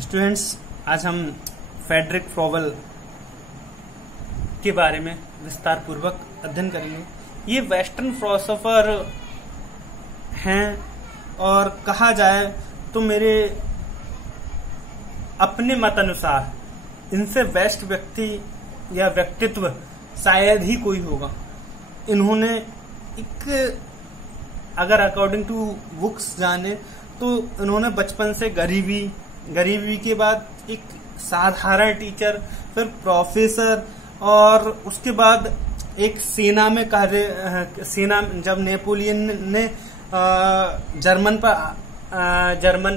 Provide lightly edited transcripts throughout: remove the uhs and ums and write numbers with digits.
Students, आज हम Frederick Froebel के बारे में विस्तार पूर्वक अध्ययन करेंगे। ये वेस्टर्न फिलोसोफर हैं और कहा जाए तो मेरे अपने मत अनुसार इनसे बेस्ट व्यक्ति या व्यक्तित्व शायद ही कोई होगा। इन्होंने अगर अकॉर्डिंग टू बुक्स जाने तो इन्होंने बचपन से गरीबी के बाद एक साधारण टीचर, फिर प्रोफेसर और उसके बाद एक सेना में सेना जब नेपोलियन ने जर्मन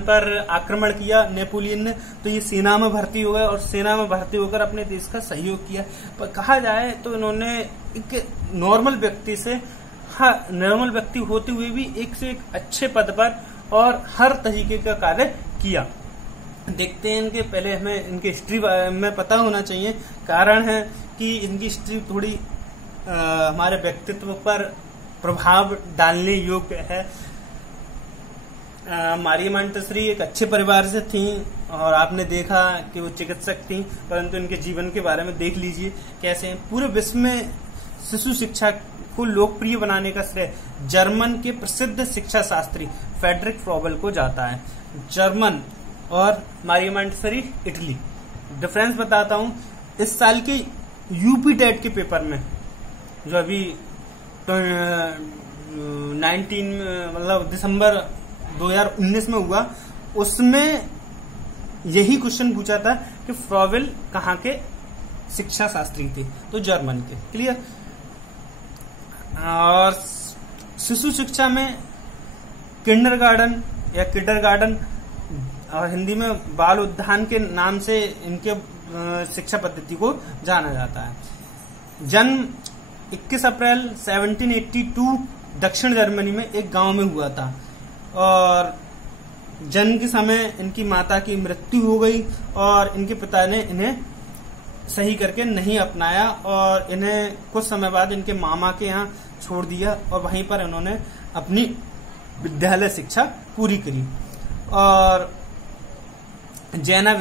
पर आक्रमण किया नेपोलियन ने, तो ये सेना में भर्ती हो गए और सेना में भर्ती होकर अपने देश का सहयोग किया। पर कहा जाए तो इन्होंने एक नॉर्मल व्यक्ति होते हुए भी एक से एक अच्छे पद पर और हर तरीके का कार्य किया। देखते हैं इनके, पहले हमें इनकी हिस्ट्री में पता होना चाहिए। कारण है कि इनकी हिस्ट्री थोड़ी हमारे व्यक्तित्व पर प्रभाव डालने योग्य है। मारिया मोंटेसरी एक अच्छे परिवार से थी और आपने देखा कि वो चिकित्सक थी, परंतु इनके जीवन के बारे में देख लीजिए कैसे। पूरे विश्व में शिशु शिक्षा को लोकप्रिय बनाने का श्रेय जर्मन के प्रसिद्ध शिक्षा शास्त्री फ्रेडरिक फ्रॉवेल को जाता है। जर्मन और मारिया मोंटेसरी इटली। डिफरेंस बताता हूं। इस साल के यूपी टेट के पेपर में जो अभी 19 दिसंबर 2019 में हुआ, उसमें यही क्वेश्चन पूछा था कि फ्रॉवेल कहाँ के शिक्षा शास्त्री थे, तो जर्मन के। क्लियर। और शिशु शिक्षा में किंडरगार्टन या किंडरगार्टन और हिंदी में बाल उद्यान के नाम से इनके शिक्षा पद्धति को जाना जाता है। जन्म 21 अप्रैल 1782 दक्षिण जर्मनी में एक गांव में हुआ था और जन्म के समय इनकी माता की मृत्यु हो गई और इनके पिता ने इन्हें सही करके नहीं अपनाया और इन्हें कुछ समय बाद इनके मामा के यहाँ छोड़ दिया और वहीं पर इन्होंने अपनी विद्यालय शिक्षा पूरी करी और जेना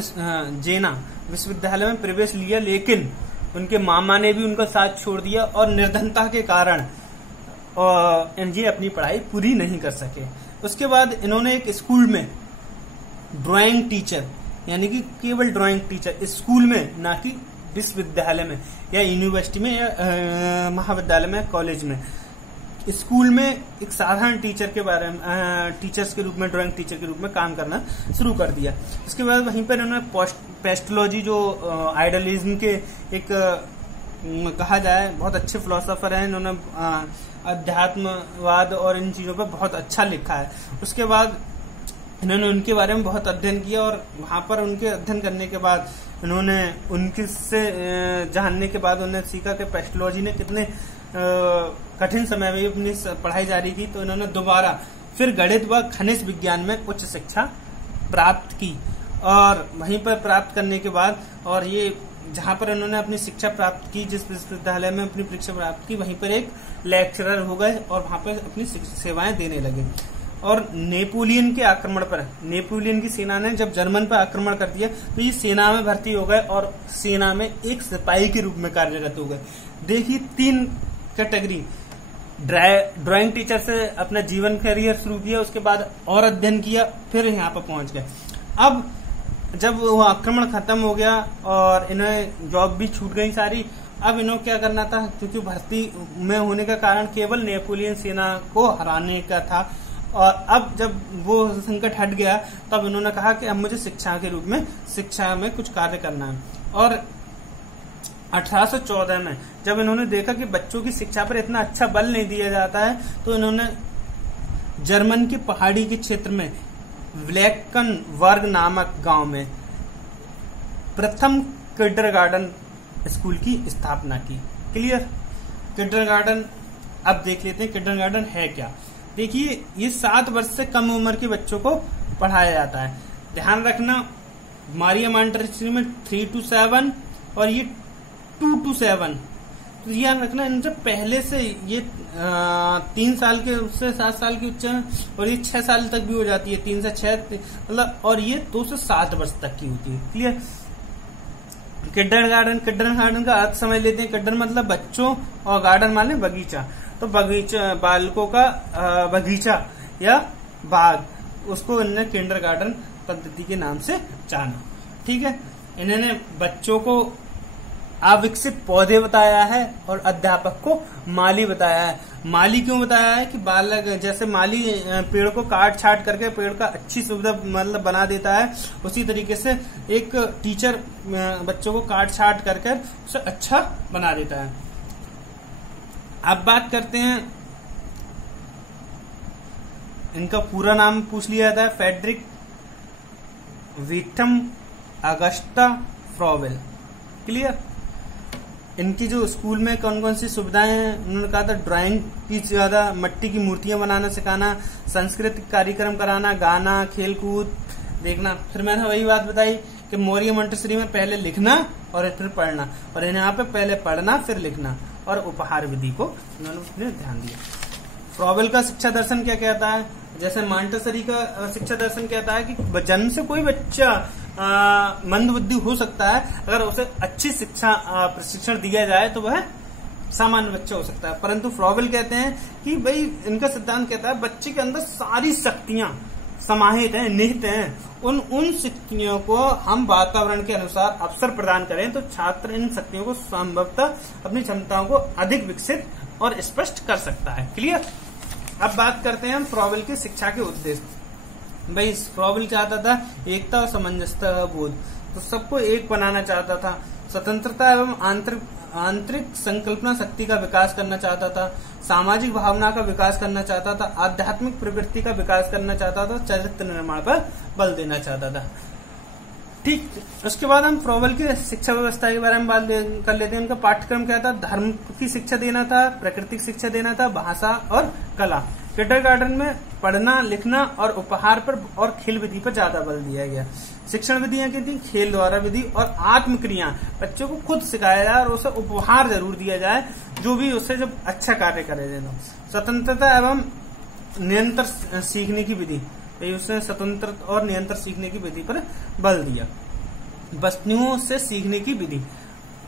विश्वविद्यालय में प्रवेश लिया, लेकिन उनके मामा ने भी उनका साथ छोड़ दिया और निर्धनता के कारण ये अपनी पढ़ाई पूरी नहीं कर सके। उसके बाद इन्होंने एक स्कूल में ड्राइंग टीचर, यानी कि केवल ड्राइंग टीचर स्कूल में, ना कि विश्वविद्यालय में या यूनिवर्सिटी में या महाविद्यालय में, कॉलेज में, स्कूल में एक साधारण टीचर के बारे में टीचर्स के रूप में, ड्राइंग टीचर के रूप में काम करना शुरू कर दिया। उसके बाद वहीं पर इन्होंने पेस्टोलॉजी, जो आइडियलिज्म के एक कहा जाए बहुत अच्छे फिलोसोफर हैं, इन्होंने अध्यात्मवाद और इन चीजों पर बहुत अच्छा लिखा है। उसके बाद इन्होंने उनके बारे में बहुत अध्ययन किया और वहां पर उनके अध्ययन करने के बाद इन्होंने उनके से जानने के बाद उन्होंने सीखा कि पेस्टोलॉजी ने कितने कठिन समय में अपनी पढ़ाई जारी की, तो इन्होंने दोबारा फिर गणित व खनिज विज्ञान में उच्च शिक्षा प्राप्त की और वहीं पर प्राप्त करने के बाद, और ये जहां पर इन्होंने अपनी शिक्षा प्राप्त की, जिस विश्वविद्यालय में अपनी परीक्षा प्राप्त की, वहीं पर एक लेक्चरर हो गए और वहां पर अपनी सेवाएं देने लगे। और नेपोलियन के आक्रमण पर, नेपोलियन की सेना ने जब जर्मन पर आक्रमण कर दिया तो ये सेना में भर्ती हो गए और सेना में एक सिपाही के रूप में कार्यरत हो गए। देखिए, 3 कैटेगरी। ड्राइंग टीचर से अपना जीवन करियर शुरू किया, उसके बाद और अध्ययन किया, फिर यहाँ पर पहुंच गए। अब जब वो आक्रमण खत्म हो गया और इन्हें जॉब भी छूट गई सारी, अब इन्हों क्या करना था, क्योंकि भर्ती में होने का कारण केवल नेपोलियन सेना को हराने का था। और अब जब वो संकट हट गया तब इन्होंने कहा कि अब मुझे शिक्षा में कुछ कार्य करना है। और 1814 में जब इन्होंने देखा कि बच्चों की शिक्षा पर इतना अच्छा बल नहीं दिया जाता है, तो इन्होंने जर्मन के पहाड़ी के क्षेत्र में व्लैकेनबर्ग नामक गांव में प्रथम किंडरगार्टन स्कूल की स्थापना की। क्लियर। किंडरगार्टन, अब देख लेते हैं किंडरगार्टन है क्या। देखिए, ये 7 वर्ष से कम उम्र के बच्चों को पढ़ाया जाता है। ध्यान रखना, मारिया मोंटेसरी में 3 to 7 और ये 2 to 7, तो ध्यान रखना, इनसे पहले से ये 3 साल के उससे 7 साल की उच्च और ये 6 साल तक भी हो जाती है, 3 से 6 मतलब, और ये 2 से 7 वर्ष तक की होती है। क्लियर। किंडरगार्टन का अर्थ समझ लेते हैं। किंडर मतलब बच्चों और गार्डन माने बगीचा। तो बगीचा, बालकों का बगीचा या बाग, उसको इन्होंने किंडरगार्टन पद्धति के नाम से जाना। ठीक है। इन्होंने बच्चों को अविकसित पौधे बताया है और अध्यापक को माली बताया है। माली क्यों बताया है कि बालक, जैसे माली पेड़ को काट छाट करके पेड़ का अच्छी सुविधा मतलब बना देता है, उसी तरीके से एक टीचर बच्चों को काट छाट करके उसे अच्छा बना देता है। अब बात करते हैं, इनका पूरा नाम पूछ लिया जाता है, Friedrich Wilhelm August Froebel. Clear. इनकी जो स्कूल में कौन कौन सी सुविधाएं हैं, उन्होंने कहा था ड्राइंग की ज्यादा, मट्टी की मूर्तियां बनाना सिखाना, सांस्कृतिक कार्यक्रम कराना, गाना, खेल कूद देखना। फिर मैंने वही बात बताई कि मौर्य मोंटेसरी में पहले लिखना और फिर पढ़ना, और यहाँ पे पहले पढ़ना फिर लिखना, और उपहार विधि को उन्होंने ध्यान दिया। फ्रॉवेल का शिक्षा दर्शन क्या कहता है, जैसे मोंटेसरी का शिक्षा दर्शन कहता है कि जन्म से कोई बच्चा मंद बुद्धि हो सकता है, अगर उसे अच्छी शिक्षा प्रशिक्षण दिया जाए तो वह सामान्य बच्चा हो सकता है। परंतु फ्रॉवेल कहते हैं कि भाई, इनका सिद्धांत कहता है बच्चे के अंदर सारी शक्तियां समाहित हैं, निहित हैं। उन शक्तियों को हम वातावरण के अनुसार अवसर प्रदान करें तो छात्र इन शक्तियों को संभवतः अपनी क्षमताओं को अधिक विकसित और स्पष्ट कर सकता है। क्लियर। अब बात करते हैं हम फ्रॉवेल की शिक्षा के उद्देश्य। भाई, फ्रॉवेल चाहता था एकता और सामंजस्य बोध, तो सबको एक बनाना चाहता था। स्वतंत्रता एवं आंतरिक संकल्पना शक्ति का विकास करना चाहता था। सामाजिक भावना का विकास करना चाहता था। आध्यात्मिक प्रवृत्ति का विकास करना चाहता था। चरित्र निर्माण पर बल देना चाहता था। ठीक। उसके बाद हम फ्रॉवेल की शिक्षा व्यवस्था के बारे में बात कर लेते हैं। उनका पाठ्यक्रम क्या था, धर्म की शिक्षा देना था, प्राकृतिक शिक्षा देना था, भाषा और कला। किंडरगार्टन में पढ़ना लिखना और उपहार पर और खेल विधि पर ज्यादा बल दिया गया। शिक्षण विधियां क्या थी, खेल द्वारा विधि और आत्मक्रिया। बच्चों को खुद सिखाया जाए और उसे उपहार जरूर दिया जाए, जो भी उससे जब अच्छा कार्य करे जाए। स्वतंत्रता एवं निरंतर सीखने की विधि, उसने स्वतंत्र और निरंतर सीखने की विधि पर बल दिया। वस्तुओं से सीखने की विधि,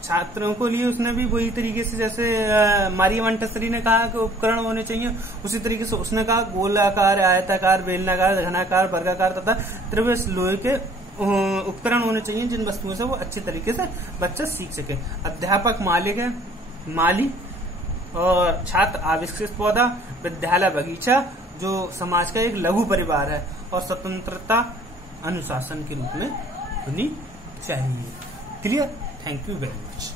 छात्रों को लिए उसने भी वही तरीके से, जैसे मारिया मोंटेसरी ने कहा कि उपकरण होने चाहिए, उसी तरीके से उसने कहा गोलाकार, आयताकार, बेलनाकार, घनाकार, वर्गाकार तथा त्रिभुज लोहे के उपकरण होने चाहिए, जिन वस्तुओं से वो अच्छे तरीके से बच्चा सीख सके। अध्यापक माली और छात्र आविष्कृत पौधा, विद्यालय बगीचा, जो समाज का एक लघु परिवार है, और स्वतंत्रता अनुशासन के रूप में होनी चाहिए। Clear. Thank you very much.